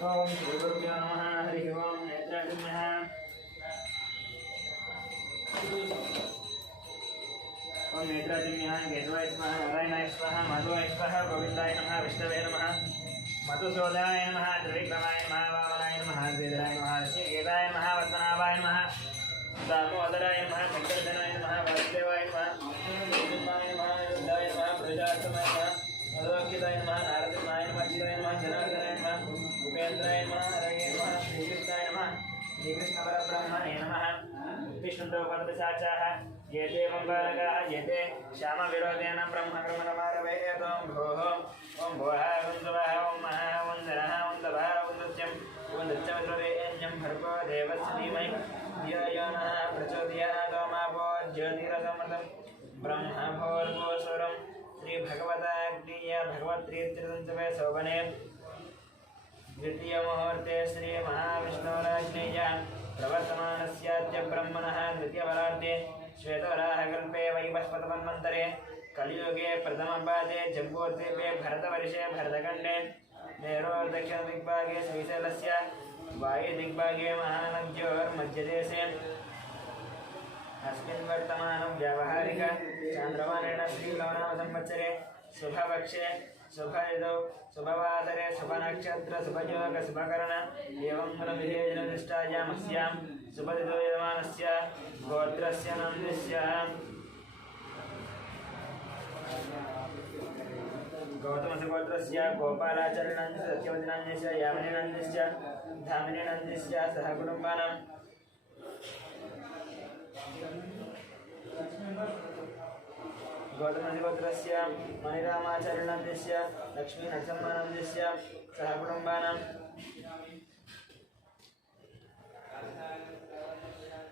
ओम श्री गुरुभ्यो नमः। हरि ओम। नेत्रादिन्यः ओम नेत्रादिन्यः केशवाय स्वाहा, नारायणाय स्वाहा, माधवाय स्वाहा, गोविंदाय नमः, विष्णवे नमः, मधुसूदनाय नमः, त्रिविक्रमाय नमः, वामनाय नमः, श्रीधराय नमः, ऋषिकेताय नमः, पद्मनाभाय नमः, दामोदराय नमः, शंकरधनाय नमः, वासुदेवाय नमः, गोविंदाय नमः, युद्धाय नमः, प्रजातमाय नमः, मधुवाक्यताय नमः, नारदनाय नमः, जीवाय नमः, जनार्दनाय नमः, उपेन्द्राय नमः, हरये नमः, श्रीकृष्णाय नमः, श्रीकृष्णपरब्रह्मणे नमः। विष्णुतोपनिषदाचाः ये ते मंगलकाः ये ते श्यामविरोधेन ब्रह्मक्रमणमारभे ॐ भोः ॐ भोः ॐ सुवः ॐ महः ॐ धरः ॐ तपः ॐ दत्यं ॐ दत्यवद्रवेण्यं भर्गो देवस्य धीमहि धियो यो नः प्रचोदयात् ओमापो ज्योतिरसमृतं ब्रह्मभोर्गोसुरं श्रीभगवताग्नीय भगवत्रीत्यसंसवे शोभने द्वितीयमुहूर्ते श्रीमहाविष्णोराज्ञेय प्रवर्तमानस्याद्य ब्रह्मणः द्वितीयवरार्धे श्वेतवराहकल्पे वैवस्वतमन्वन्तरे कलियुगे प्रथमपादे जम्बूद्वीपे भरतवर्षे भरतखण्डे मेरोर्दक्षिणदिग्भागे श्रीशैलस्य वायुदिग्भागे महानद्योर्मध्यदेशे अस्मिन् वर्तमानं व्यावहारिक चान्द्रमानेन श्रीलवनामसंवत्सरे शुभपक्षे शुभऋतौ शुभवासरे शुभनक्षत्र शुभयोग शुभकर्ण एवं गुणविधेयनिष्ठायामस्यां शुभऋतौ यजमानस्य गोत्रस्य नन्दस्य गौतमसगोत्रस्य गोपालाचार्यनन्दस्य सत्यवतीनन्दस्य यामिनीनन्दस्य धामिनीनन्दस्य सह कुटुम्बानां गौतमसगोत्रस्य मणिरामाचार्यनन्दस्य लक्ष्मीनरसिंहनन्दस्य सह कुटुम्बानां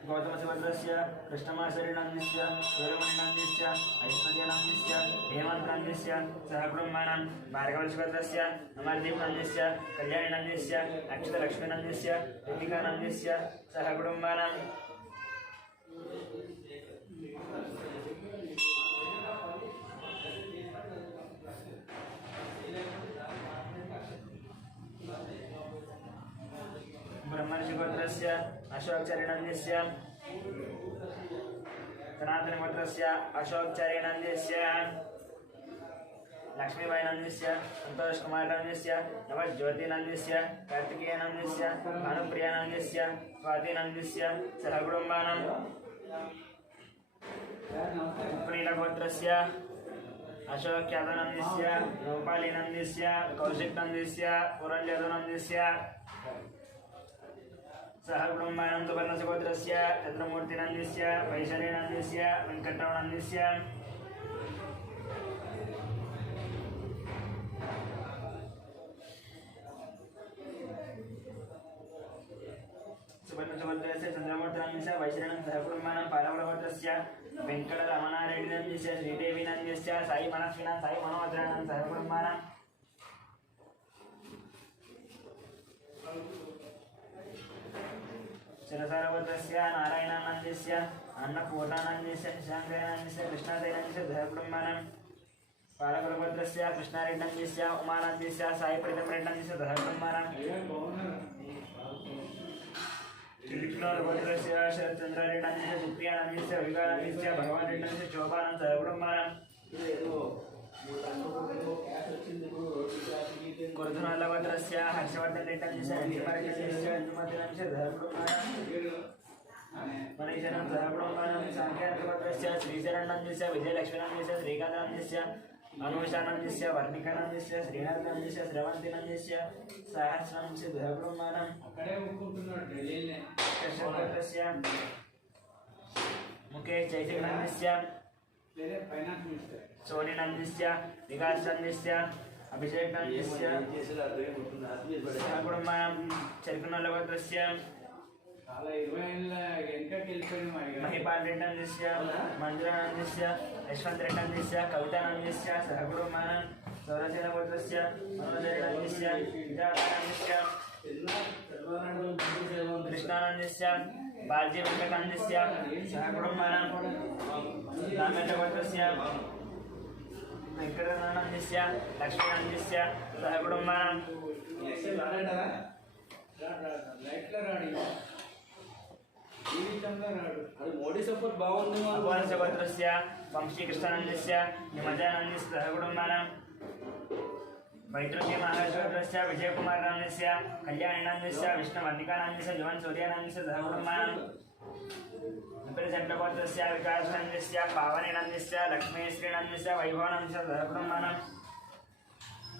गौतमसगोत्रस्य कृष्णमाचार्यनन्दस्य वीरमणिनन्दस्य ऐश्वर्यनन्दस्य हेमन्तनन्दस्य सह कुटुम्बानां भार्गवसगोत्रस्य अमरदीपनन्दस्य कल्याणीनन्दस्य अक्षतलक्ष्मीनन्दस्य लिपिकानन्दस्य सह कुटुम्बानां ब्रह्मर्षिगोत्रस्य अशोकचार्यनन्दस्य सनातनगोत्रस्य अशोकचार्यनन्दस्य लक्ष्मीबाईनन्दस्य संतोषकुमारनन्दस्य नवज्योतिनन्दस्य कार्तिकेयनन्दस्य भानुप्रियानन्दस्य स्वातिनन्दस्य सह कुटुम्बानां उपनीलगोत्रस्य अशोक्यादनन्दस्य गोपालीनन्दस्य कौशिकनन्दस्य पुरंजयनन्दस्य सह कुटुम्बानां सुवर्णसगोत्रस्य चन्द्रमूर्तिनन्दस्य वैशालीनन्दस्य वेङ्कटरमणनन्दस्य सुवर्णसगोत्रस्य चन्द्रमूर्तिनन्दस्य वैशालीनं सह कुटुम्बानां पालवगोत्रस्य वेङ्कटरमणारेड्डिनन्दस्य श्रीदेवीनन्दस्य साई मनस्विना साई मनोहरानं सह कुटुम्बानां शिरसारवत्रस्य नारायणानन्दस्य अन्नपूर्णानन्दस्य शशाङ्करानन्दस्य कृष्णसेनन्दस्य सह कुटुम्बानां पालकुलगोत्रस्य कृष्णारेड्डनन्दस्य उमानन्दस्य साईप्रीतमरेड्डनन्दस्य सह कुटुम्बानां त्रिविक्रमगोत्रस्य शरत्चन्द्रारेड्डनन्दस्य सुप्रियानन्दस्य विवेकानन्दस्य भगवानरेड्डनन्दस्य शोभानं सह कुटुम्बानां गोर्धनगोत्रस्य हर्षवर्धनरेड्डनन्दस्य नरसिंहरेड्डनन्दस्य हनुमतिनन्दस्य सह कुटुम्बानां मनीषनं सह कुटुम्बानां साङ्ख्यगोत्रस्य श्रीशरणनन्दस्य विजयलक्ष्मीनन्दस्य श्रीकान्तनन्दस्य अनुषानन्दस्य वर्णिकानन्दस्य श्रीनाथनन्दस्य श्रवन्तिनन्दस्य सहस्रनन्दस्य सह कुटुम्बानां कृष्णगोत्रस्य मुकेश चैतन्यनन्दस्य सोनीनन्दस्य विकासनन्दस्य अभिषेकनन्दस्य सह कुटुम्बानां चरकनगोत्रस्य महिपालरेड्डनन्दस्य मंजुरानन्दस्य यशवन्तरेड्डनन्दस्य कवितानन्दस्य सह कुटुम्बानां सौरसेनगोत्रस्य मनोजरेड्डनन्दस्य विजयानन्दस्य कृष्णानन्दस्य बालजी वेङ्कटानन्दस्य सह कुटुम्बानां रामेन्द्रगोत्रस्य वेङ्कटरमणनन्दस्य लक्ष्मीनन्दस्य सह कुटुम्बानां మోడీ సపోర్ట్ బాగుంది. అపవనసగోత్రస్య వంశీకృష్ణానందస్య హిమజానందస్య సహకుటుంబానాం వైద్రుక్య మహారాజగోత్రస్య విజయకుమారానందస్య కళ్యాణానందస్య విష్ణువర్ణికానందస్య జువన్ సూర్యానందస్య సహకుటుంబానాం విపరీతండగోత్రస్య వికాసానందస్య పావనేనందస్య లక్ష్మీశ్రీనందస్య వైభవానందస్య సహకుటుంబానాం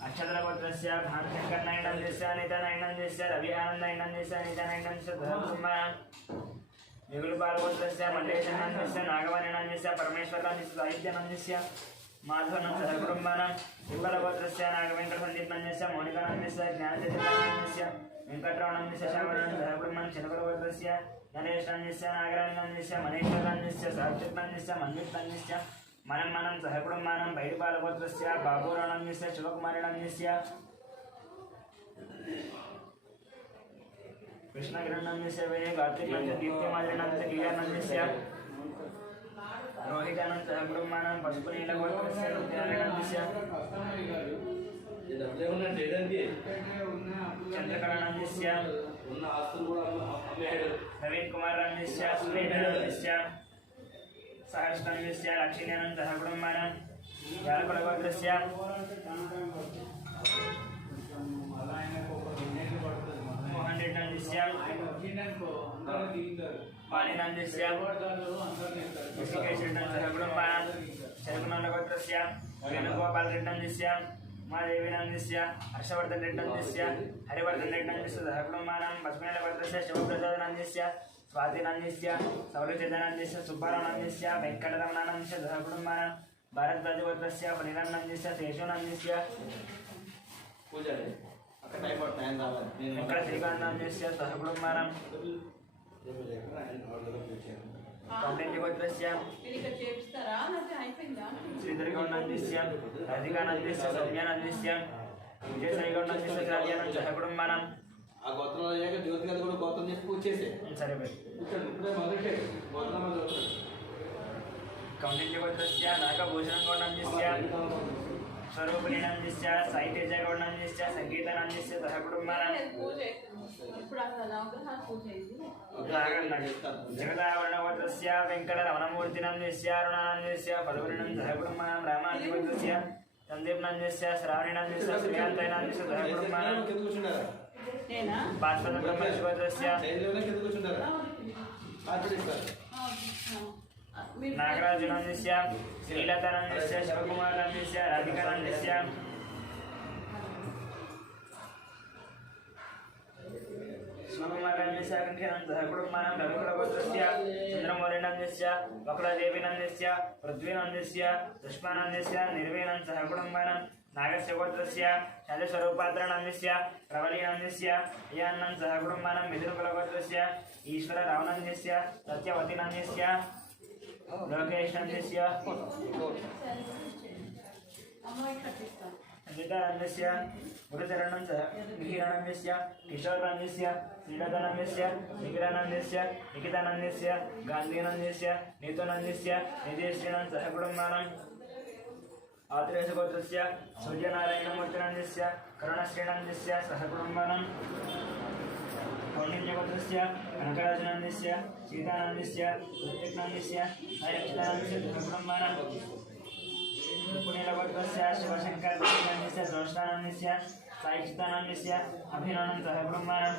అక్షతరగోత్రస్య భానుశంకరనాయనందస్య అనితానాయనందస్య రవి ఆనందాయనందస్య అనితానాయనందస్య సహకుటుంబానాం మిగులుపాలగోత్రస్య మల్లేశానందస్య నాగవాణినందస్య పరమేశ్వరానందస్య సాహిత్యానందస్య మాధవనం సహకుటుంబానాం విప్పలగోత్రస్య నాగవేంకట సందీప్నందస్య మౌనికానందస్య జ్ఞానచైతన్యానందస్య వెంకట్రావనందస్య శ్రవణానంద సహకుటుంబానం చిన్నపలగోత్రస్య నరేశానందస్య నాగరానందస్య మనీశ్వరానందస్య సాత్విక్నందస్య మన్విత్నందస్య మనం సహకుటుంబానం బయటిపాలగోత్రస్య బాబూరానందస్య శివకుమారినందస్య कृष्णगिरनंदस्य वे गात्रिकंच दीप्तिमादिनंदस्य कीर्तनंदस्य रोहितानंद ब्रह्मानं पशुपनीलगोत्रस्य विद्यानंदस्य चंद्रकलानंदस्य नवीन कुमारानंदस्य सुनीतानंदस्य सहस्रानंदस्य लक्ष्मीनंद ब्रह्मानं यालकुलगोत्रस्य मोहनरेड्डीनंदस्य पालिनंदस्य ऋषिकेशरेड्डीनंदस्य कुटुंबानां शरकुनंदगोत्रस्य वेणुगोपालरेड्डीनंदस्य महादेवीनंदस्य हर्षवर्धनरेड्डीनंदस्य हरिवर्धनरेड्डीनंदस्य सहकुटुंबानां पद्मनाभगोत्रस्य शिवप्रसादनंदस्य स्वातिनंदस्य सौरचेतनंदस्य सुब्बारावनंदस्य वेंकटरमणानंदस्य सहकुटुंबानां भारद्वाजगोत्रस्य परिणनंदस्य शेषोनंदस्य వెంకట శ్రీకాంతాంజస్య సహకుటుంబానాం కౌండిన్యగోత్రస్య శ్రీధరగౌండంజస్య రాధికానందస్య సౌమ్యానందస్య విజయశ్రీగౌండంజస్య రాజ్యానం సహకుటుంబానాం ఆ గోత్రంలో అయ్యాక జ్యోతి గారు కూడా గోత్రం చేసి పూజ చేసే సరే మొదటే గోత్రం కౌండిన్యగోత్రస్య నాగభూషణగౌండంజస్య స్వరూపిణీనందస్య సాహిత్యజగౌండంజస్య సంగీతానందస్య సహకుటుంబానాం జగదావరణగోత్రస్య వెంకటరమణమూర్తినందస్య అరుణానందస్య పలువురినం సహకుటుంబానాం రామానందగోత్రస్య సందీప్నందస్య శ్రావణినందస్య శ్రీకాంతైనందస్య సహకుటుంబానాం భాస్వత బ్రహ్మశివోత్రస్య नागराजनंदस्य श्रीलतानंदस्य शिवकुमारानंदस्य राधिकानंदस्य शिवकुमारानंदस्य कंठ्यानंदस्य कुटुंबानां रघुकुलगोत्रस्य चंद्रमौलिनंदस्य वक्रदेवीनंदस्य पृथ्वीनंदस्य पुष्पानंदस्य निर्वेणंदस्य कुटुंबानां नागस्य गोत्रस्य शान्तस्वरूपात्रनंदस्य प्रबलीनंदस्य यानंदस्य कुटुंबानां मिथुनकुलगोत्रस्य ईश्वररावनंदस्य सत्यवतीनंदस्य लोकेशनंदस्य संगीतानंदस्य गुरुचरणंदस्य मिहिरानंदस्य किशोरानंदस्य श्रीलतानंदस्य निखिलानंदस्य निकितानंदस्य गांधीनंदस्य नीतोनंदस्य निधेश्रीनंदस्य कुटुंबानां आत्रेयसगोत्रस्य सूर्यनारायणमूर्तिनंदस्य करुणश्रीनंदस्य सहकुटुंबानां कौंडिन्यगोत्रस्य कनकराजनंदस्य सीतानंदस्य ऋत्विक्नंदस्य सायक्षितानंदस्य सहकुटुंबानां पुनीलगोत्रस्य शिवशंकरनंदस्य ज्योत्स्नानंदस्य सायक्षितानंदस्य अभिनवनं सहकुटुंबानां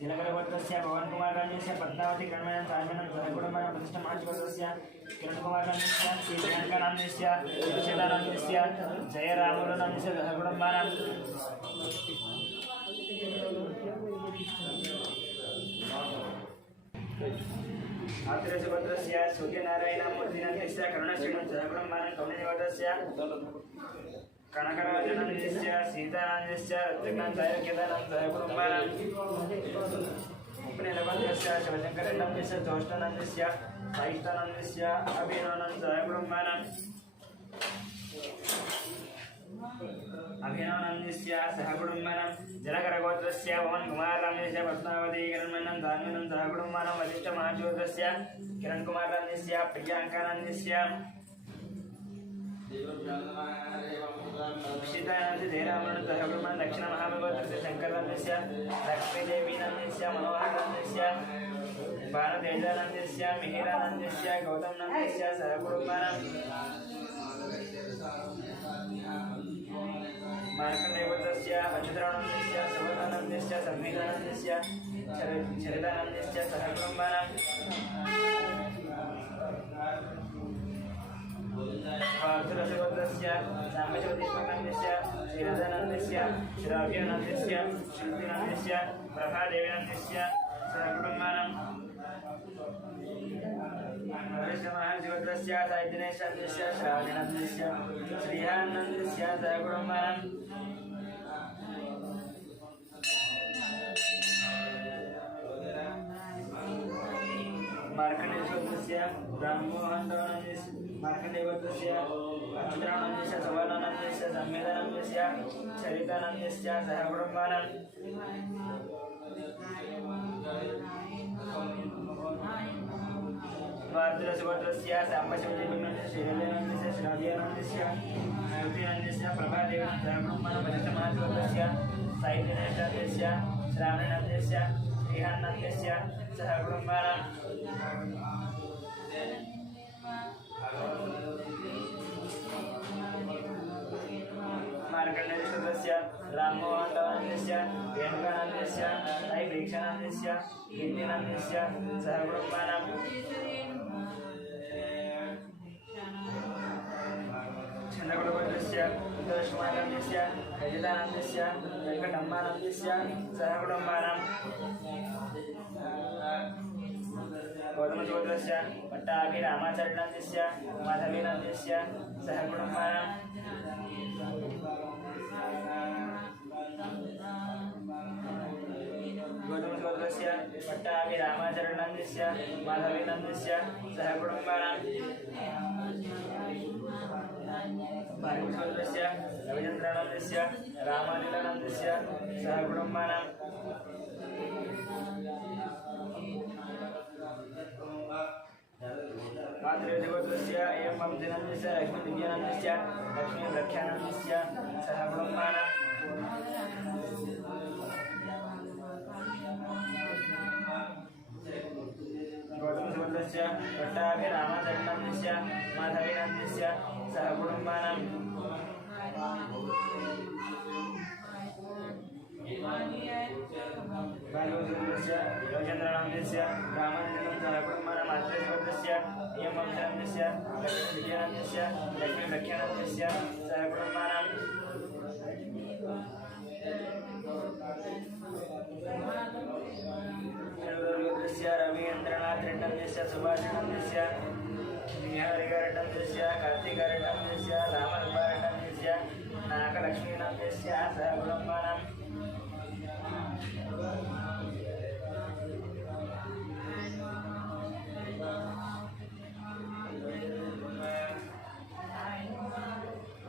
तिलकरगोत्रस्य पवनकुमारानंदस्य पद्मावती कण्वयं साजनं सहकुटुंबानां प्रतिष्ठमाचगोत्रस्य किरणकुमारानंदस्य श्रीप्रियङ्कानंदस्य सुचितानंदस्य जयरामुलुनंदस्य सहकुटुंबानां आत्रेयसगोत्रस्य सूर्यनारायणमूर्तिनंदस्य करुणश्रीनंदस्य सहकुटुंबानां कौण्डिन्यगोत्रस्य कनकराजनंदस्य सीतानंदस्य ऋत्विक्नंदस्य केदारनंदस्य कुटुंबानां उपनिलगोत्रस्य शिवशंकरनंदस्य ज्योत्स्नानंदस्य साहित्यानंदस्य अभिनवनंदस्य कुटुंबानां अभिनवनंदस्य सहकुटुंबानां जलकरगोत्रस्य पवनकुमारानंदस्य पद्मावती कण्वयं दान्वनं सहकुटुंबानां वसिष्ठमहाज्योतिषस्य किरणकुमारानंदस्य प्रियांकानंदस्य सीतानंद दक्षिण महाभगवत शंकरनंदस्य लक्ष्मीदेवीनंदस्य मनोहरनंदस्य बाणतेजानंदस्य मिहिरानंदस्य गौतमनंदस्य सहकुटुंबानां मार्कण्डेयवतस्य अच्युतानंदस्य सुवर्णानंदस्य संविधानंदस्य चरितानंदस्य सहकुटुंबानां वासुरसवतस्य साम्बज्योतिष्मकनंदस्य श्रीरथानंदस्य श्राव्यानंदस्य श्रुतिनंदस्य प्रभादेवीनंदस्य सहकुटुंबानां महाशिवत्रस्य साहित्यनेशनंदस्य श्रावणनंदस्य श्रीहानंदस्य सहकुटुंबानां मार्कण्डेयवतस्य ब्रह्मोहनस्य मार्कण्डेयवतस्य अच्युतानंदस्य सुवर्णानंदस्य संविधानंदस्य चरितानंदस्य सहकुटुंबानां वासुरसवतस्य साम्बशिवदेवीनंदस्य श्रीरथानंदस्य श्राव्यानंदस्य श्रुतिनंदस्य प्रभादेवीनंदस्य सहकुटुंबानां महाशिवत्रस्य साहित्यनेशनंदस्य श्रावणनंदस्य श्रीहानंदस्य सहकुटुंबानां मार्कण्डेयवतस्य राममोहनस्य वेणुकानंदस्य ऐप्रेक्षानंदस्य कीर्तिनंदस्य सहकुटुंबानां चन्द्रकुटुंबस्य उत्तरश्मानंदस्य रजतानंदस्य वेंकटम्मानंदस्य सहकुटुंबानां गौतमचौधस्य पट्टाभिरामाचरणस्य माधवीनंदस्य सहकुटुंबानां गौतमचौधस्य पट्टाभिरामाचरणस्य माधवीनंदस्य सहकुटुंबानां भार्गवचौधस्य रविचन्द्रानंदस्य रामानिलानंदस्य सहकुटुंबानां मातृदेवतस्य एवं दिनंदस्य लक्ष्मीदिव्यानंदस्य लक्ष्मीरक्षानंदस्य सहकुटुंबानां गौतमचौधस्य पट्टाभिरामाचरणस्य माधवीनंदस्य सहकुटुंबानां भार्गवचौधस्य रविचन्द्रानंदस्य रामानंदस्य सहकुटुंबानां मातृदेवतस्य एवं दिनंदस्य लक्ष्मीदिव्यानंदस्य लक्ष्मीरक्षानंदस्य सहकुटुंबानां रवीन्द्रनाथ सुभाषनंदस्य निहारिकरटंदस्य कार्तिकरटंदस्य रामनंदस्य नागलक्ष्मीनंदस्य सहकुटुंबानां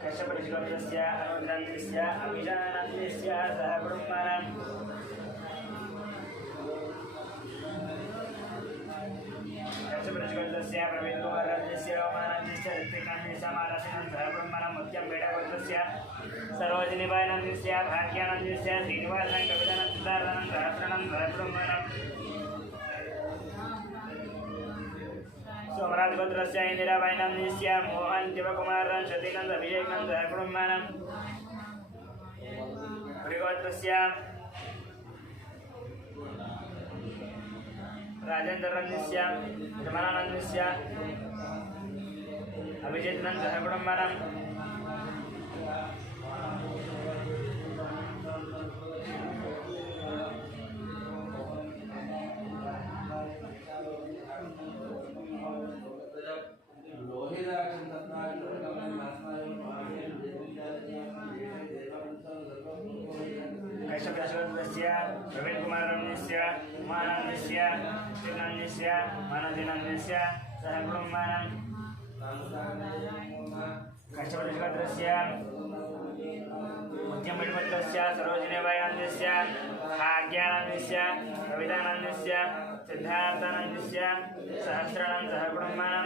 कश्यपऋषिगोत्रस्य अनुनंदस्य अभिजानंदस्य सहकुटुंबानां कश्यपऋषिगोत्रस्य प्रवीणकुमारस्य रोमानंदस्य ऋत्विकानंदस्य मानसिनंदस्य सहकुटुंबानां मुत्यंबेडगोत्रस्य सरोजिनीबाईनंदस्य भाग्यानंदस्य श्रीनिवासनं कवितानंदनं सहस्रनं सहकुटुंबानां सोमराजगोत्रस्य इंदिराबाईनंदस्य मोहन शिवकुमारन् सतीनंद अभिषेकनंद सहकुटुंबानां पुरीगोत्रस्य राजेन्द्रनंदस्य रमणानंदस्य अभिजितनंद सहकुटुंबानां कश्यपऋषिगोत्रस्य प्रवीणकुमारस्य उमानंदस्य श्रीनंदस्य मानदिनंदस्य सहकुटुंबानां कश्यपऋषिगोत्रस्य मुत्यंबेडगोत्रस्य सरोजिनीबाईनंदस्य भाग्यानंदस्य कवितानंदस्य सिद्धार्थानंदस्य सहस्रनं सहकुटुंबानां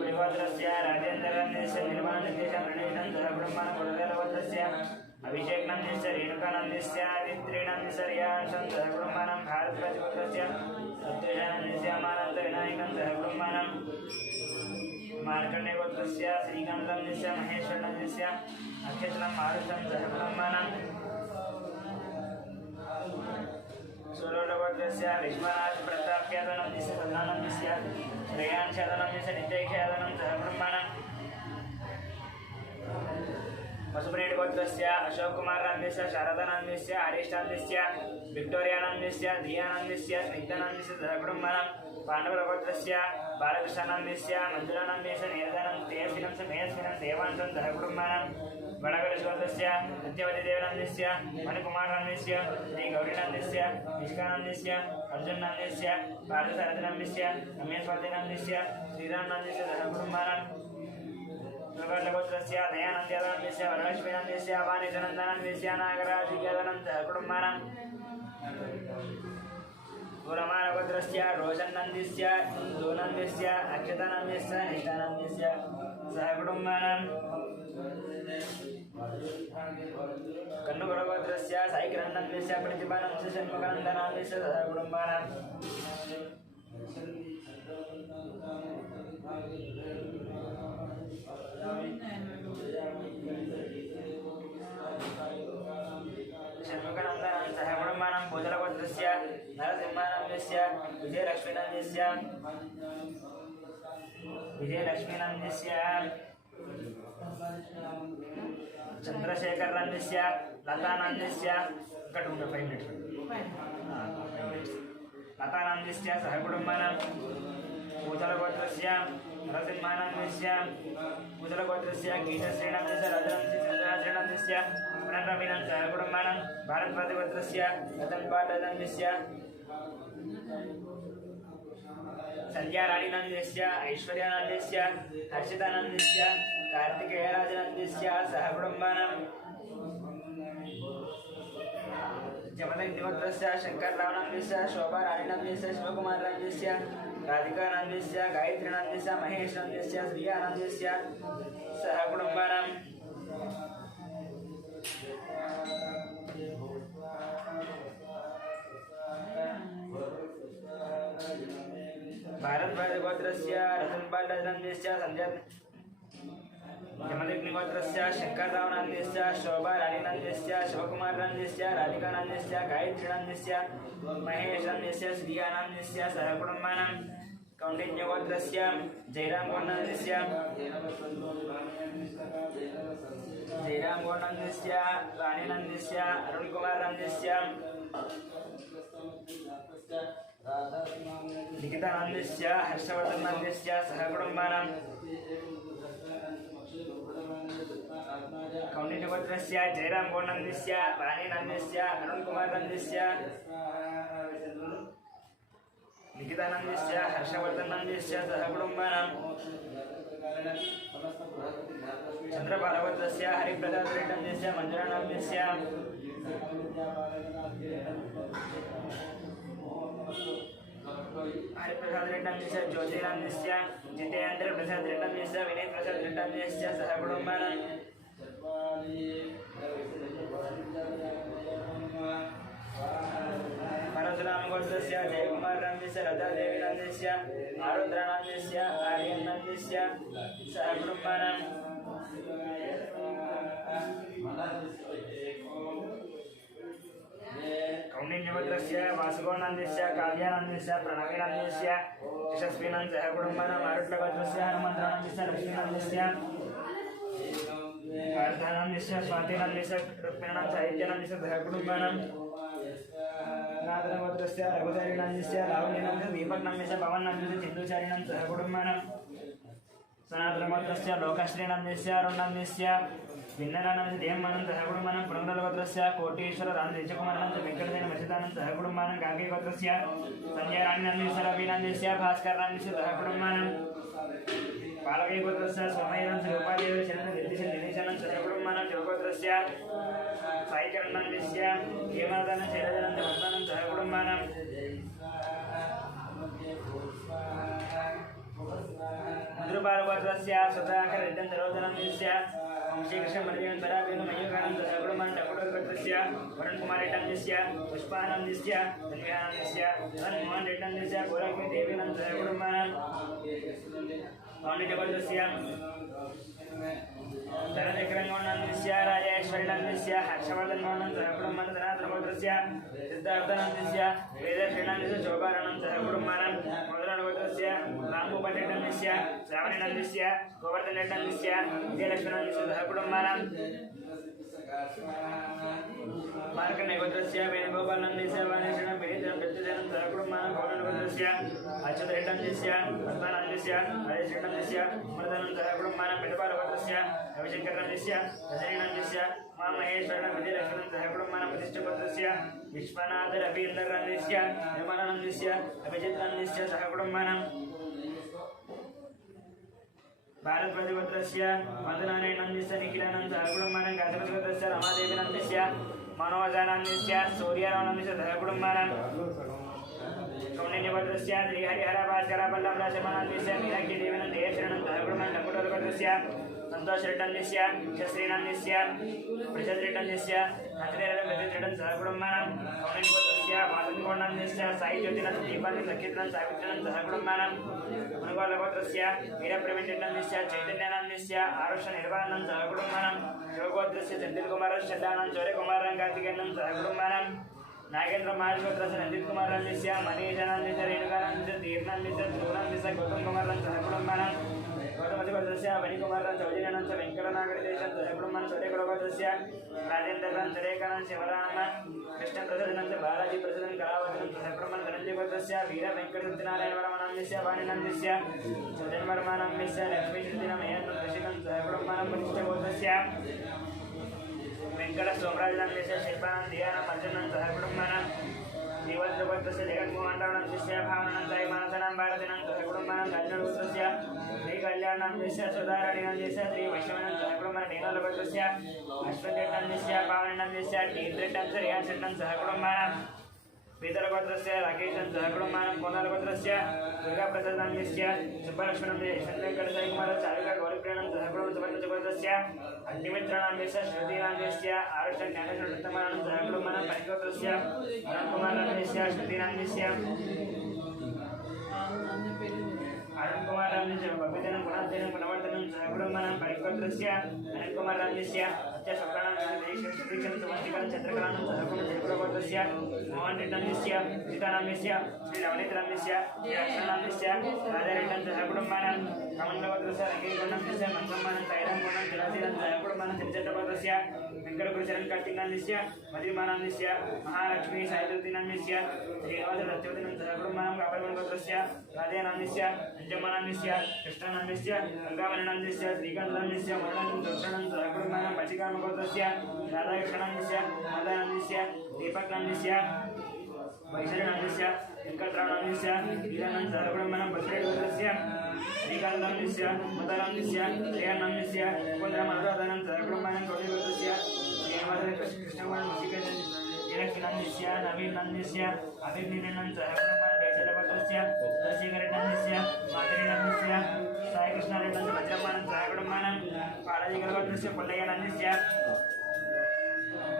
परिवाद्रस्य राजेन्द्रनन्दस्य निर्वाणस्य प्रणीतं ब्रह्मण गुरुदेवस्य अभिषेकनन्दस्य रेणुकानन्दस्य वित्रीनन्दस्य रियाशं ब्रह्मणं भारतराजपुत्रस्य सत्यजानन्दस्य अमानन्द विनायकं ब्रह्मणं मार्कण्डेयपुत्रस्य श्रीकान्तनन्दस्य महेश्वरनन्दस्य नक्षत्रं मारुतं ब्रह्मणं सूर्योदयपुत्रस्य विश्वनाथ प्रताप्यादनन्दस्य सदानन्दस्य श्रेयांशादनन्दस्य नित्यैख्यादनं ब्रह्मणं वसुप्रेणिगोत्रस्य अशोक कुमार नन्दस्य शारदानन्दस्य हरीशानन्दस्य विक्टोरियानन्दस्य धियानन्दस्य स्निग्धानन्दस्य धरकुटुम्बनं पाण्डवगोत्रस्य बालकृष्णानन्दस्य मञ्जुलानन्दस्य नीरदानन्दस्य मेयस्विनं देवांशं धरकुटुम्बनं वडगलगोत्रस्य सत्यवतीदेवनन्दस्य मणिकुमारनन्दस्य श्रीगौरीनन्दस्य निष्कानन्दस्य अर्जुननन्दस्य पार्थसारथिनन्दस्य रमेश्वर्धिनन्दस्य श्रीरामनन्दस्य धरकुटुम्बनं गोत्रस्य दयानन्दस्य वरलक्ष्मीनन्दस्य वाणिजनन्दनन्दस्य नागराजियादनन्दः कुटुम्बानां गुरमानगोत्रस्य रोशन्नन्दस्य दोनन्दस्य अक्षतानन्दस्य निष्ठानन्दस्य सह कुटुम्बानां कन्नुगुरगोत्रस्य साईकिरणन्दस्य प्रतिभानन्दस्य षण्मुखानन्दनन्दस्य सह कुटुम्बानां भूतलगोत्रस्य नरसिंहानन्दस्य विजयलक्ष्मीनन्दस्य चंद्रशेखरनन्दस्य लतानन्दस्य लतानन्दस्य सहकुटुम्बानां भूतलगोत्रस्य नरसिंहानन्दस्य भूतलगोत्रस्य गीतश्रीनन्दस्य राजनन्दस्य चन्द्रश्रीनन्दस्य प्रणरविनं सहकुटुम्बानां भारतवादिगोत्रस्य रतनपाटनन्दस्य संध्याराणीनन्दस्य ऐश्वर्यानन्दस्य हर्षितानन्दस्य कार्तिकेयराजनन्दस्य सहकुटुम्बानां जमदग्निगोत्रस्य शंकररावनन्दस्य शोभाराणीनन्दस्य शिवकुमारनन्दस्य राधिकानन्दस्य गायत्रीनन्दस्य महेशनन्दस्य श्रियानन्दस्य सहकुटुम्बानां भारतवादिगोत्रस्य रतनपाटनन्दस्य जमदग्निगोत्रस्य शंकररावनन्दस्य शोभाराणीनन्दस्य शिवकुमारनन्दस्य राधिकानन्दस्य गायत्रीनन्दस्य महेशनन्दस्य श्रियानन्दस्य सहकुटुम्बानां कौण्डिन्यगोत्रस्य जयरामगौडनन्दस्य राणीनन्दस्य अरुणकुमारनन्दस्य निकितानन्दस्य हर्षवर्धननन्दस्य सहकुटुम्बानां कौण्डिन्यगोत्रस्य जयरामगौडनन्दस्य राणीनन्दस्य अरुणकुमारनन्दस्य निकितानन्दस्य हर्षवर्धननन्दस्य सहकुटुम्बानां चन्द्रपालगोत्रस्य हरिप्रसादरेड्डनन्दस्य मञ्जुलानन्दस्य हरिप्रसादरेड्डनन्दस्य ज्योतिरानन्दस्य जितेन्द्रप्रसादरेड्डनन्दस्य विनयप्रसादरेड्डनन्दस्य सहकुटुम्बानां परशुरामगोत्रस्य जयकुमारनन्दस्य लतादेवीनन्दस्य आरुद्रानन्दस्य आर्यनन्दस्य सहकुटुम्बानां कौण्डिन्यगोत्रस्य वासुगौडनन्दस्य काव्यानन्दस्य प्रणवीनन्दस्य यशस्विनं सहकुटुम्बानां आरुट्लगोत्रस्य हनुमन्तानन्दस्य लक्ष्मीनन्दस्य पार्थानन्दस्य स्वातिनन्दस्य रुक्मिणीनं साहित्यानन्दस्य सहकुटुम्बानां नादनगोत्रस्य रघुचारिनन्दस्य लावण्यनन्दस्य दीपकनन्दस्य पवननन्दस्य चिन्दुचारिणं सहकुटुम्बानां सनातनगोत्रस्य लोकश्रीनन्दस्य अरुणन्दस्य भिन्नरानन्दस्य देवमानन्दः सहकुटुम्बानां पुरन्दरगोत्रस्य कोटीश्वररामदेशकुमारानन्दस्य वेङ्कटसेन मर्चितानन्दः सहकुटुम्बानां गार्गीगोत्रस्य संजयराणीनन्दस्य रविनन्दस्य भास्कररामस्य सहकुटुम्बानां बालकैगोत्रस्य सोमैरन्दस्य उपादेवस्य शरणदिनेशस्य दिनेशानन्दस्य सहकुटुम्बानां शिवगोत्रस्य साईकरणन्दस्य हेमनन्दस्य शैलजानन्दस्य भक्तानन्दस्य सहकुटुम्बानां मधुरपालगोत्रस्य सुधाकररेड्डन्दरोदनन्दस्य श्रीकृष्णमर्जनपरावेणुमयूरानन्दस्य सहकुटुम्बानां टकुटगोत्रस्य वरुणकुमारेड्डन्दस्य पुष्पानन्दस्य धन्विहानन्दस्य मोहनरेड्डन्दस्य गोरखदेवीनन्दस्य सहकुटुम्बानां पाण्डित्यगोत्रस्य धनचक्रगौणन्दस्य राजेश्वरीनन्दस्य हर्षवर्धनगौणन्दस्य सहकुटुम्बानां धनाधनगोत्रस्य सिद्धार्थनन्दस्य वेदश्रीनन्दस्य शोभानन्दस्य सहकुटुम्बानां मधुरगोत्रस्य रामगोपालरेड्डन्दस्य श्रावणीनन्दस्य गोवर्धनरेड्डन्दस्य विजयलक्ष्मीनन्दस्य सहकुटुम्बानां मार्कण्डेयगोत्रस्य वेणुगोपालनन्दस्य वाणेश्वरं वेणुधरं सहकुटुम्बानां गौरवगोत्रस्य अच्युतरेड्डन्दस्य पद्मानन्दस्य हरेश्वरनन्दस्य मर्दनं सहकुटुम्बानां पितृपालगोत्रस्य रविशङ्करनन्दस्य रजनीनन्दस्य महामहेश्वरं विजयलक्ष्मीनं सहकुटुम्बानां प्रतिष्ठगोत्रस्य विश्वनाथरवीन्द्रनन्दस्य निर्मलानन्दस्य अभिजितनन्दस्य सहकुटुम्बानां भारतप्रतिगोत्रस्य मधुनारायणनन्दस्य निखिलानन्दस्य सहकुटुम्बानां गाजपतिगोत्रस्य रमादेवीनन्दस्य मनोजानन्दस्य सूर्यानन्दस्य सहकुटुम्बानां कौण्डिन्यगोत्रस्य श्रीहरिहरभास्करपल्लवराजमानन्दस्य मीनाक्षीदेवीनन्दस्य शरणं सहकुटुम्बानां टकुटगोत्रस्य संतोषरेड्डन्दस्य श्रीनन्दस्य प्रजद्रेड्डन्दस्य नन्दिरेड्डन् सहकुटुम्बानां कौण्डिन्यगोत्रस्य माधवगौडनन्दस्य साईज्योतिनन्दस्य दीपानन्दस्य सखीनन्दस्य सावित्रीनन्दस्य सहकुटुम्बानां मुनगोलगोत्रस्य वीरप्रवीणरेड्डन्दस्य चैतन्यानन्दस्य आरुषनिर्वाणन्दस्य सहकुटुम्बानां शिवगोत्रस्य चन्द्रकुमारस्य शड्डानन्दस्य चौर्यकुमारं कार्तिकेयनन्दस्य सहकुटुम्बानां नागेन्द्र महाराजगोत्रस्य नन्दितकुमारनन्दस्य मनीषानन्दस्य रेणुकानन्दस्य धीर्नन्दस्य ध्रुवनन्दस्य गौतमकुमारनन्दस्य सहकुटुम्बानां गौतमतिगोत्रस्य वनिकुमारनन्दस्य वजिनानन्दस्य वेङ्कटनागरदेशस्य सहकुटुम्बानां सूर्यकुलगोत्रस्य राजेन्द्रनन्दस्य सुरेखानन्दस्य शिवराम कृष्णप्रसादनन्दस्य बालाजीप्रसादं कलावतनन्दस्य सहकुटुम्बानां धनञ्जयगोत्रस्य वीरवेङ्कटसत्यनारायणवर्मनन्दस्य वाणिनन्दस्य सुजन्वर्मानन्दस्य लक्ष्मीशक्तिनमयनन्दस्य सहकुटुम्बानां प्रतिष्ठगोत्रस्य वेङ्कटसोमराजनन्दस्य शिल्पानन्दयानां अर्जुनन्दस्य सहकुटुम्बानां श्रीवज्रगोत्रस्य जगन्मोहनरावणन्दस्य भावनन्दस्य मानसनां भारतीनन्दस्य सहकुटुम्बानां गजनगोत्रस्य श्रीकल्याणनन्दस्य सुधाराणीनन्दस्य श्रीवैष्णवनन्दस्य सहकुटुम्बानां नीलगोत्रस्य अश्वतीनन्दस्य पावनन्दस्य टीरेड्डन्दस्य रियाशेट्टन्दस्य सहकुटुम्बानां पीतरगोत्रस्य राकेशन्दस्य सहकुटुम्बानां कोनालगोत्रस्य दुर्गाप्रसादनन्दस्य सुब्बलक्ष्मणन्दस्य यशवन्तवेङ्कटसाईकुमारस्य चारुका गौरीप्रियानन्दस्य सहकुटुम्बानां सुवर्णगोत्रस्य अग्निमित्रानन्दस्य श्रुतिनन्दस्य आरुषज्ञानेश्वरदत्तमानन्दस्य सहकुटुम्बानां परिगोत्रस्य अरुणकुमारनन्दस्य श्रुतिनन्दस्य अरुणकुमारनन्दस्य बबिधनं गुणाध्ययनं गुणवर्धनं सहकुटुम्बानां परिगोत्रस्य अनिलकुमारनन्दस्य सत्यशुक्लानन्दस्य सुमन्तिकं चन्द्रकलानन्दस्य सहकुटुम्बगोत्रस्य मोहनरेड्डन्दस्य सीतानन्दस्य श्रीरवनीतनन्दस्य श्रीरक्षणनन्दस्य राजारेड्डन्दस्य सहकुटुम्बानां कमण्डगोत्रस्य रङ्गीगुणनन्दस्य मन्त्रमानं तैरङ्गुणं जलाधिनन्दस्य सहकुटुम्बानां तिरुचट्टगोत्रस्य वेङ्कटगुरुचरन् कार्तिकानन्दस्य मधुमानन्दस्य महालक्ष्मी सायदुद्दीनन्दस्य श्रीनिवासरत्योदिनन्दस्य सहकुटुम्बानां कापरगोत्रस्य राधेनन्दस्य अंजमानन्दस्य कृष्णानन्दस्य गंगावरणनन्दस्य श्रीकान्तनन्दस्य मरणं दक्षिणं सहकुटुम्बानां पचिकामगोत्रस्य राधाकृष्णानन्दस्य माधवानन्दस्य दीपकनन्दस्य वैशालीनन्दस्य वेङ्कटरामनन्दस्य वीरानन्द सहकुटुम्बानां बसवेगोत्रस्य श्रीकान्तनन्दस्य मदानन्दस्य जयानन्दस्य मुकुन्दरामनुराधानन्द सहकुटुम्बानां गौरीगोत्रस्य श्रीनिवासकृष्णकुमारं वीरक्षिनन्दस्य नवीननन्दस्य अभिज्ञानन्दस्य सहकुटुम्बानां जयचलगोत्रस्य दशेखरेड्डन्दस्य माधुरीनन्दस्य साईकृष्णारेड्डन्दस्य वज्रमानन्दस्य सहकुटुम्बानां बालाजीगलगोत्रस्य पुल्लय्यनन्दस्य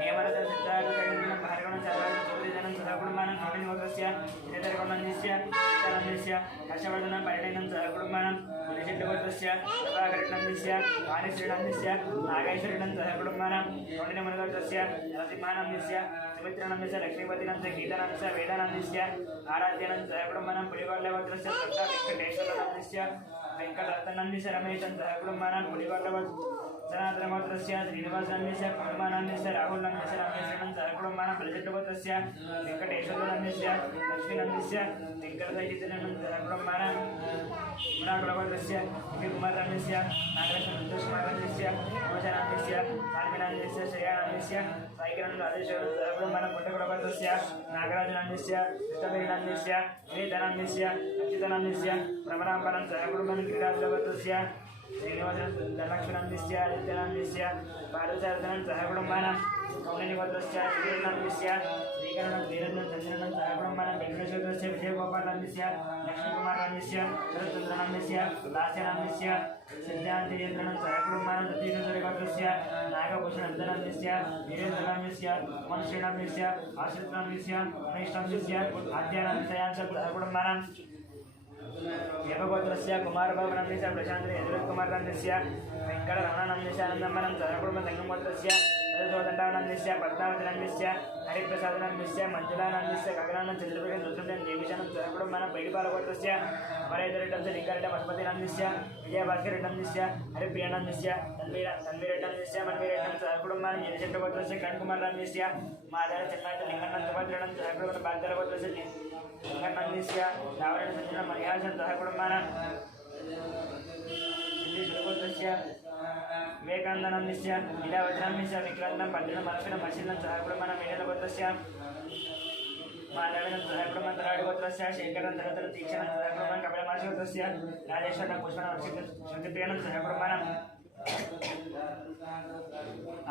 हेमरथं सिद्धार्थकैर्यं भार्गवं सर्वाणि चौधरीजनं सहकुटुम्बानां कौण्डिन्यगोत्रस्य श्रीधरगौडनन्दस्य सीतानन्दस्य हर्षवर्धनं परिणयनं सहकुटुम्बानां मुनिशेट्टगोत्रस्य प्रभाकरेड्डन्दस्य वाणीश्रीनन्दस्य नागेश्वरीनन्दस्य सहकुटुम्बानां कौण्डिन्यमुनिगोत्रस्य नरसिंहानन्दस्य सुमित्रानन्दस्य लक्ष्मीपतिनन्दस्य गीतानन्दस्य वेदानन्दस्य आराध्यानन्दस्य सहकुटुम्बानां पुलिगोल्लगोत्रस्य वेङ्कटेश्वरनन्दस्य वेंकटरत्नन्दिस्य रमेशं सह कुटुम्बानां पुलिकोटवत् सनातनगोत्रस्य श्रीनिवासनन्दिस्य कुटुम्बानन्दिस्य राहुलनन्दिस्य रमेशनं सह कुटुम्बानां बलिचक्रगोत्रस्य वेंकटेश्वरनन्दिस्य लक्ष्मीनन्दिस्य वेंकटसहितनं सह कुटुम्बानां गुणाकुलगोत्रस्य कुमारनन्दिस्य नागेशनन्दकुमारनन्दिस्य मोचनन्दिस्य सार्मिनन्दिस्य श्रेयानन्दिस्य साईकिरणं राजेश्वरं सह कुटुम्बानां पुण्यकुलगोत्रस्य नागराजनन्दिस्य कृष्णवीरनन्दिस्य वेदनन्दिस्य अच्युतनन्दिस्य भ्रमराम्बरं सह कुटुम्बानां क्रीडाकुलगोत्रस्य श्रीनिवासन धनलक्ष्मीनन्दिस्य आदित्यनन्दिस्य पार्थसारथनं सह कुटुम्बानां कौण्डिन्यगोत्रस्य श्रीनन्दिस्य श्रीकरणं वीरनं चन्द्रनं सह कुटुम्बानां वेङ्कटेश्वरस्य विजयगोपालनन्दिस्य लक्ष्मीकुमारनन्दिस्य शरत्चन्द्रनन्दिस्य लास्यनन्दिस्य सिद्धान्तिरेन्द्रनं सह कुटुम्बानां सतीशगोत्रस्य नागभूषणनन्दनन्दिस्य वीरेन्द्रनन्दिस्य मनश्रीनन्दिस्य आश्रितनन्दिस्य गणेशनन्दिस्य आद्यानन्दयां सह कुटुम्बानां देवगोत्रस्य कुमारबाबुनन्दिस्य प्रशान्ति यजुरकुमारनन्दिस्य वेङ्कटरमणनन्दिस्य आनन्दम्बनं सहकुटुम्बसङ्गमगोत्रस्य यशोदण्डानन्दिस्य पद्मावतिनन्दिस्य हरिप्रसादनन्दिस्य मञ्जुलानन्दिस्य गगनानन्द चन्द्रप्रभेन नृत्यं देवीशनं सहकुटुम्बानां पैडिपालगोत्रस्य अमरेन्द्ररेड्डंस्य लिङ्गारेड्डं पशुपतिनन्दिस्य विजयभास्कररेड्डंस्य हरिप्रियनन्दिस्य तन्वीरेड्डंस्य मन्वीरेड्डं सहकुटुम्बानां यजचन्द्रगोत्रस्य कण्कुमारनन्दिस्य माधव चन्नाथ लिङ्गन्नन्तभद्रणं सहकुटुम्बानां बाग्दलगोत्रस्य लिङ्गन्नन्दिस्य रावणसञ्जनं मर्यासन सहकुटुम्बानां सिद्धिसुरगोत्रस्य विवेकानन्दनन्दिस्य लीलावचनन्दिस्य विक्रान्तं पद्मनं मलक्षणं मशीनं सहकुटुम्बानां मेडलगोत्रस्य माधवेन सहकुटुम्बानां तराडिगोत्रस्य शेखरं धरतरं तीक्षणं सहकुटुम्बानां कपिलमाशगोत्रस्य राजेश्वरं पुष्पनं श्रुतिप्रियनं सहकुटुम्बानां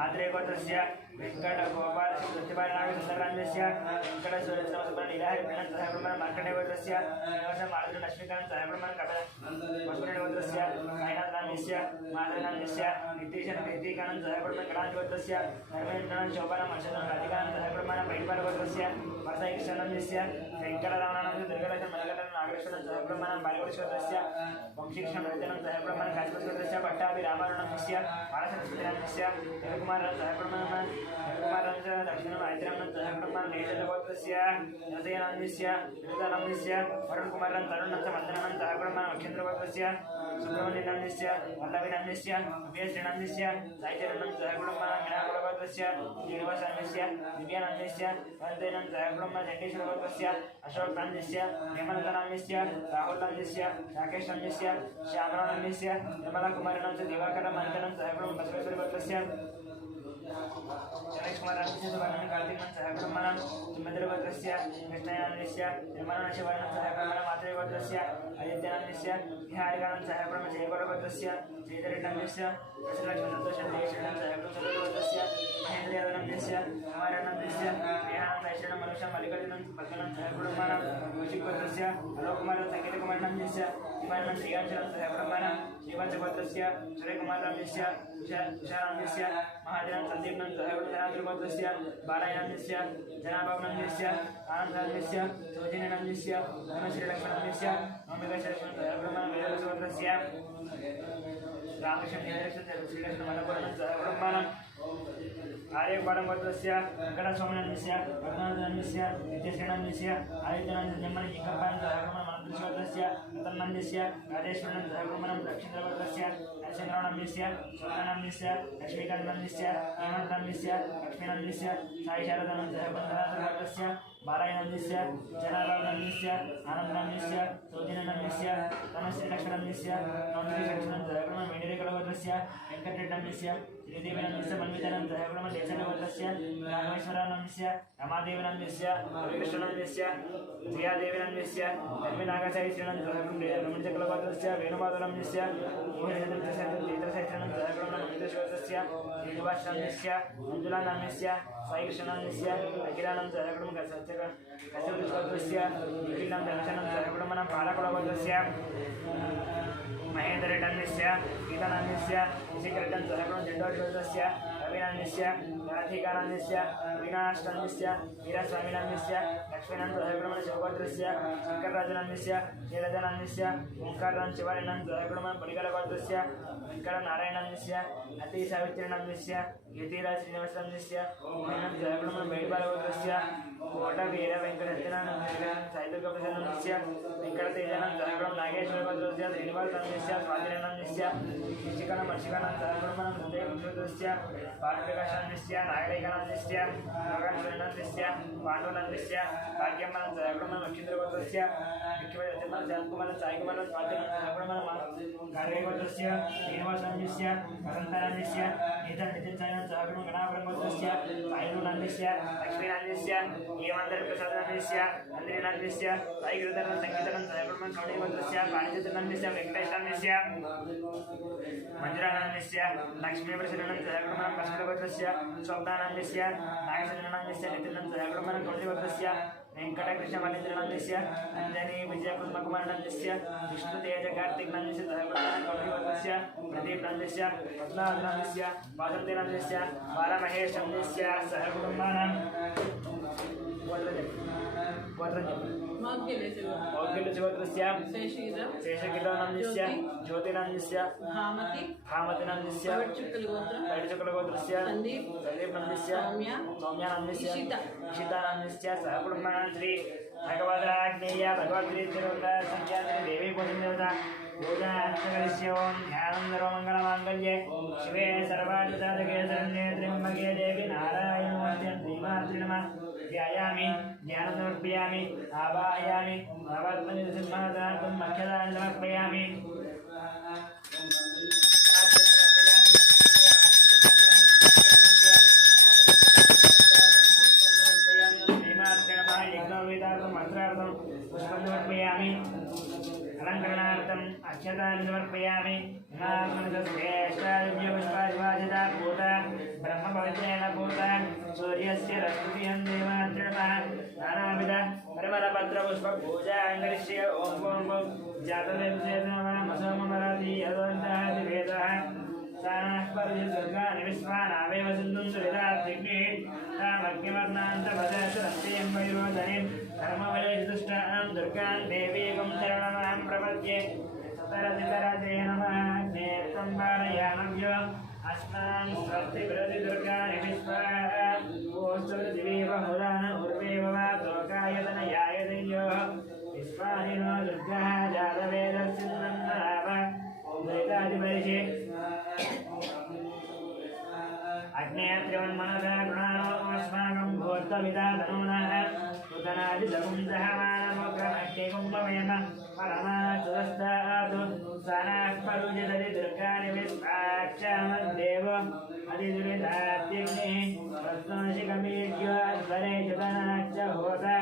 आत्रेयगोत्रस्य वेङ्कटगोपाल प्रतिभानागसुन्दरराजस्य वेङ्कटेश्वरसुब्रह्मण्यलीलाहरिप्रियनं सहकुटुम्बानां मार्कण्डेयगोत्रस्य निवासं माधुरीलक्ष्मीकान्तं सहकुटुम्बानां कपिलपुष्पनेगोत्रस्य साईनाथनन्दिस्य माधवनन्दिस्य नितीशनकृतिकानं सहकुटुम्बानां गणाधिगोत्रस्य धर्मेन्द्रनं शोभनं हर्षनं राधिकानं सहकुटुम्बानां पैडिपालगोत्रस्य वरसाईकृष्णनन्दिस्य वेङ्कटरमणनं दुर्गलक्षं मलकटनं नागेश्वरं सहकुटुम्बानां बालिगोत्रस्य वंशीकृष्णं रजनं सहकुटुम्बानां काशीपुरस्य पट्टाभिरामारुणस्य बालसरस्वतीनन्दिस्य रविकुमारं सहकुटुम्बानां रविकुमारस्य दक्षिणं आदित्यनं सहकुटुम्बानां नेशलगोत्रस्य रसयनन्दिस्य ऋतनन्दिस्य वरुणकुमारं तरुणं च वन्दनं सहकुटुम्बानां मक्षेन्द्रगोत्रस्य सुब्रह्मण्यनन्दिस्य वल्लभिनन्दिस्य उभयश्रीनन्दिस्य साईचरणं सहकुटुम्बानां मीनाकुलगोत्रस्य श्रीनिवासनन्दिस्य दिव्यानन्दिस्य वन्देनं सहकुटुम्बानां चण्डीश्वरगोत्रस्य अशोकनन्दिस्य हेमन्तनन्दिस्य राहुलनन्दिस्य राकेशनन्दिस्य श्यामरानन्दिस्य निर्मलाकुमारनं दिवाकरमन्थनं सहकुटुम्बानां बसवेश्वरगोत्रस्य गणेशकुमारनन्दिस्य सुवर्णं कार्तिकनं सहकुटुम्बानां सुमधुरगोत्रस्य कृष्णयानन्दिस्य निर्मलनशिवर्णं सहकुटुम्बानां मातृगोत्रस्य आदित्यनन्दिस्य विहारिकानं सहकुटुम्बानां जयगोरगोत्रस्य श्रीधरनन्दिस्य कृष्णलक्ष्मणसन्तोषनन्दिस्य सहकुटुम्बसदगोत्रस्य महेन्द्रयादनन्दिस्य कुमारनन्दिस्य स्नेहानन्दैश्वर्यं मनुष्यं मल्लिकार्जुनं पद्मनं सहकुटुम्बानां कौशिकगोत्रस्य अलोककुमारं संगीतकुमारनन्दिस्य विमानं श्रीकाञ्चलं सहकुटुम्बानां श्रीवत्सगोत्रस्य सूर्यकुमारनन्दिस्य उषानन्दिस्य महाजनं सन्दीपनं सहकुटुम्बसनातृगोत्रस्य बालायनन्दिस्य जनाबाबुनन्दिस्य आनन्दनन्दिस्य सौजन्यनन्दिस्य धनश्रीलक्ष्मणन्दिस्य मम्मिकश्रीलक्ष्मणं सहकुटुम्बानां वेदरसगोत्रस्य रामकृष्णदेवस्य श्रीलक्ष्मणमलपुरनं सहकुटुम्बानां आर्यगोपालगोत्रस्य वेङ्कटस्वामिनन्दिस्य पद्मनाभनन्दिस्य नित्यश्रीनन्दिस्य आदित्यनन्दजन्मन जिङ्गप्पानं सहकुटुम्बानां रतननन्दिस्य राजेश्वरनं सहकुटुम्बानां दक्षिणगोत्रस्य नरसिंहरावनन्दिस्य सुवर्णनन्दिस्य लक्ष्मीकान्तनन्दिस्य हेमन्तनन्दिस्य लक्ष्मीनन्दिस्य साईशारदानं सहकुटुम्बानां बालायनन्दिस्य जनाबाबुनन्दिस्य आनन्दनन्दिस्य सौजन्यनन्दिस्य धनश्रीलक्ष्मणन्दिस्य नौमिकलक्ष्मणं सहकुटुम्बानां मेडिरेकलगोत्रस्य वेङ्कटरेड्डन्दिस्य श्रीदेवीनन्दिस्य मन्वितनं सहकुटुम्बानां देशलगोत्रस्य राघवेश्वरानन्दस्य रमादेवीनन्दिस्य रविकृष्णनन्दिस्य प्रियादेवीनन्दिस्य लक्ष्मीनागसाईश्रीनं सहकुटुम्बमञ्चकलगोत्रस्य वेणुमाधवनन्दिस्य मोहनचन्द्रसहितं सहकुटुम्बानां मन्दिरश्वरस्य श्रीनिवासनन्दिस्य मञ्जुलानन्दिस्य साईकृष्णनन्दिस्य अखिलानन्द सहकुटुम्बं कश्यपगोत्रस्य निखिलं दर्शनं सहकुटुम्बानां पालकुलगोत्रस्य महेन्द्ररेड्डन्दिस्य गीतानन्दिस्य श्रीकरेड्डं सहकुटुम्बं जड्डोडिगोत्रस्य रविनन्दिस्य राधिकानन्दस्य विनाशनन्दस्य वीरस्वामिनन्दस्य लक्ष्मीनन्द हरिब्रह्मण शिवगोत्रस्य शङ्करराजनन्दस्य नीलजनन्दस्य ओंकारनन्द शिवानन्द हरिब्रह्मण बलिगलगोत्रस्य वेङ्कटनारायणन्दस्य अतिसावित्रिनन्दस्य यतिराज श्रीनिवासनन्दस्य ओमनन्द हरिब्रह्मण बैडबालगोत्रस्य कोटवीर वेङ्कटसत्यनारायण साईदुर्गप्रसन्नन्दस्य वेङ्कटतेजानन्द हरिब्रह्मण नागेश्वरगोत्रस्य श्रीनिवासनन्दस्य स्वातिनन्दस्य शिशिकनमर्शिकानन्द हरिब्रह्मण हृदयगोत्रस्य पाठप्रकाशानन्दस्य नागरिकानन्दस्य योगाश्वरनन्दस्य पाण्डुनन्दस्य भाग्यमनन्द हरिब्रह्मण लक्ष्मीन्द्रगोत्रस्य विख्यमन जानकुमार साईकुमार स्वातिनन्द हरिब्रह्मण गार्गीगोत्रस्य श्रीनिवासनन्दस्य वसन्तनन्दस्य नितिन साईनाथ हरिब्रह्मण गणापुरगोत्रस्य साईनन्दस्य लक्ष्मीनन्दस्य हेमन्तप्रसादनन्दस्य नन्दिनन्दस्य साईगिरिधरन संगीतनन्द हरिब्रह्मण कौणिगोत्रस्य पाणिचित्रनन्दस्य वेङ्कटेशानन्दस्य मंजुरानन्दस्य लक्ष्मीप्रसन्ननन्द हरिब्रह्मण कष्टगोत्रस्य स्वप्नानन्दस्य नागचन्द्रनन्दस्य नितिनन्द हरिब्रह्मण कौणिगोत्रस्य वेङ्कटकृष्णमणीन्द्रनन्दस्य अंजनी विजयकुमारनन्दस्य विष्णुतेज कार्तिकनन्दस्य हरिब्रह्मण कौणिगोत्रस्य प्रदीपनन्दस्य पद्मावतनन्दस्य वासन्तिनन्दस्य बालमहेशनन्दस्य सहकुटुम्बानां मौद्गल्यशिवगोत्रस्य शेषगिरिनन्दस्य ज्योतिनन्दस्य भामतिनन्दस्य वैडचक्रगोत्रस्य संदीपनन्दस्य सौम्यानन्दस्य इशितानन्दस्य सहकुटुम्बानां श्री भगवद्राज्ञेय भगवद्श्री तिरुवनन्तपुरसंख्या देवी पूजनदेवता पूजार्चकस्य ओं ध्यानन्दरोमङ्गलमाङ्गल्ये शिवे सर्वार्थसाधके शरण्ये त्र्यम्बके देवी नारायणमूर्ते श्रीमात्रे नमः ध्यायामि ज्ञानसमर्पयामि आवाहयामि नवत्मनिसिंहासनार्थं मख्यदानं समर्पयामि मंत्रार्थं पुष्पं समर्पयामि अलङ्करणार्थम् अक्षतानि समर्पयामि नामश्रेष्ठादिव्यपुष्पादिवाजिता भूता ब्रह्मपवित्रेण भूता सूर्यस्य रश्मियं देवात्रिणमः नानाविध परिमलपत्रपुष्पपूजां करिष्ये ॐ जातवेदसेतनमसोममराति यदोन्तादिवेदः सानास्पर्शुर्गानि विश्वानावेव सिन्धुं सुविदात्रिग्निः तामग्निवर्णान्तपदसरस्यं वैरोधनिं धर्मवलयदुष्टां दुर्गां देवीकं शरणमहं प्रपद्ये सतरसितरसे नमः नेत्रं पारयामव्यो अस्मान् स्वस्तिविरतिदुर्गानि विश्वाः ओस्तुर्दिवीवहुदान उर्वेव वा तोकायतनयाय देयोः विश्वानिनो दुर्गः जातवेदस्सिन्नन्नाव द्वैतादिपरिषे अग्नेयत्रिवन्मनसा गुणानोऽस्माकं भूत्वविदा तनूनः उदनादिलकुंसहमानमुग्रमह्यकुम्भमेम परमात्सुदस्तातु सनाःपरुजदति दुर्गानि विश्वाक्षामद्देव अधिदुरितात्यग्निः तस्माशिकमेज्यो स्वरे चतनाच्च होता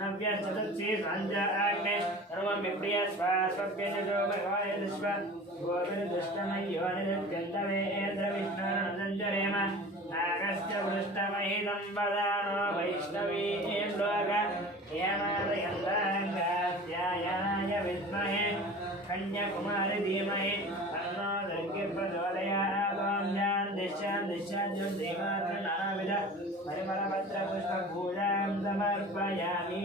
नव्यश्चतुर्थी सञ्जाग्ने सर्वं विप्रिय स्वास्वभ्यजो भगवानिदुष्व गोविन्दुष्टमय्यो निरुत्यन्तवेन्द्रविष्णुरनन्दञ्जरेम नागस्य पृष्ठमहितं वदानो वैष्णवीं लोक हेमादयन्ताङ्गाध्यायाय विद्महे कन्याकुमारी धीमहि तन्नो दुर्गिप्रचोदयात् ॐ दिश्यां देवात्र नानाविध परिमलपत्रपुष्पपूजां समर्पयामि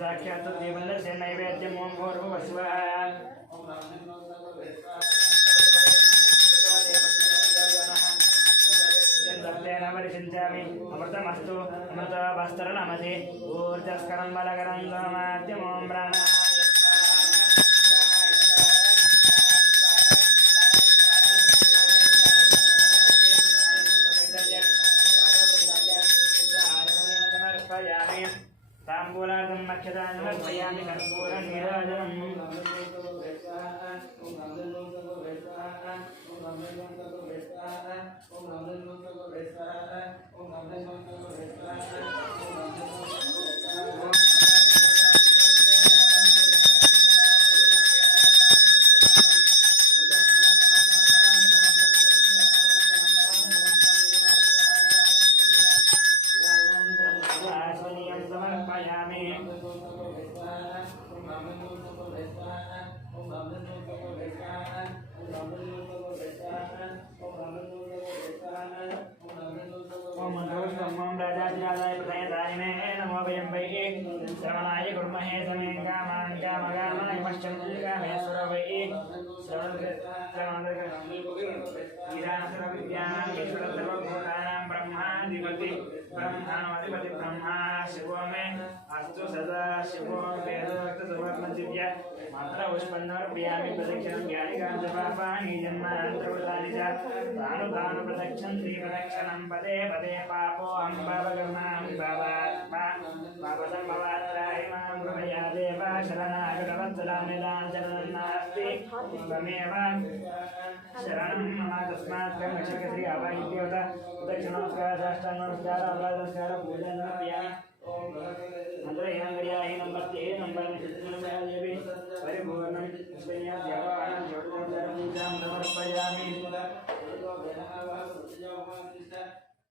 साक्षात् देवस्य नैवेद्यं ओं भूर्भुवस्वः तत्तेन परिषिञ्चामि अमृतमस्तु अमृतवस्त्रनमसि ऊर्जस्करं बलकरं सोमाद्यमों प्राणाय समर्पयामि ताम्बूलादं नक्षत्राणि समर्पयामि कर्पूरनीराजनम् श्रवणाय कुर्महे समे कामान् कामकामाय पश्चन्ति कामेश्वर वै ब्रह्माधिपति ब्रह्मा शिवो मे अस्तु सदा शिवो वेदोक्तसुवर्णदिव्य मात्र पुष्पन्नर्पयामि प्रदक्षिणं ज्ञानिकान्तपापानि जन्मान्तर्वृतानि च तानु तानु प्रदक्षन्ति प्रदक्षिणं पदे पदे पापोऽहं पापकर्मां पापात्मा पापसम्भवात्राय मां कृपया देव शरणागतवत्सलानिदां शरणं नास्ति त्वमेव शरणं मम तस्मात् कर्मशकश्री अवायुदेवत दक्षिणोत्कार साष्टांगनमस्कार अवलादनमस्कार पूजनमर्पयामि मंत्रहीनंगर्याहि नंबर्ते परिपूर्णं पुष्पैः देवानां योगदानं समर्पयामि